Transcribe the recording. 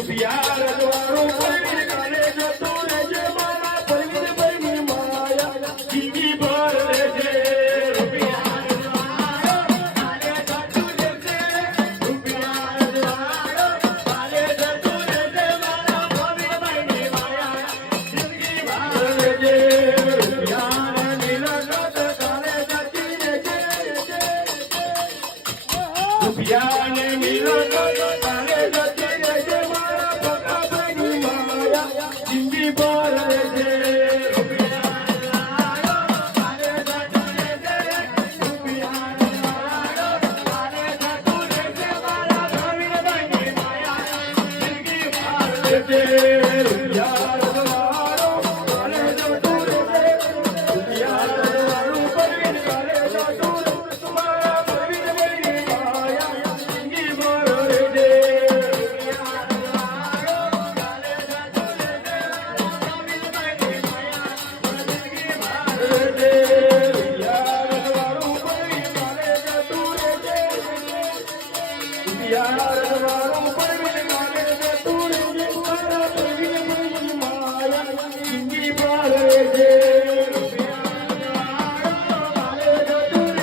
રૂપિયા રજવાડું પરવીન કાલે જતો રહેજે મારા પરવીન ભાઈની માયા જિંદગી ભર રહેજે રૂપિયા રજવાડો કાલે જતો રહેજે રૂપિયા રજવાડો કાલે જતો રહેજે મારા પરવીન ભાઈની માયા જિંદગી ભર રહેજે રૂપિયા નીલગત કાલે જતી રહેજે રૂપિયા ને નીલગત કાલે જતી રહેજે મારા પકા ભાઈની માયા જિંદગી ભર રહેજે રૂપિયા રજવાડો કાલે જતો રહેજે રૂપિયા રજવાડો કાલે જતો રહેજે મારા પરવીન ભાઈની માયા જિંદગી ભર રહેજે રૂપિયા રજવાડો કાલે જતો રહેજે રૂપિયા રજવાડું પરવીન કાલે જતો રહેજે મારા પરવીન ભાઈની માયા જિંદગી ભર રહેજે રૂપિયા રજવાડો કાલે જતો રહેજે પરવીન ભાઈની માયા જિંદગી ભર રહેજે રૂપિયા રજવાડું પરવીન કાલે જતો રહેજે રૂપિયા રજવાડું પરવીન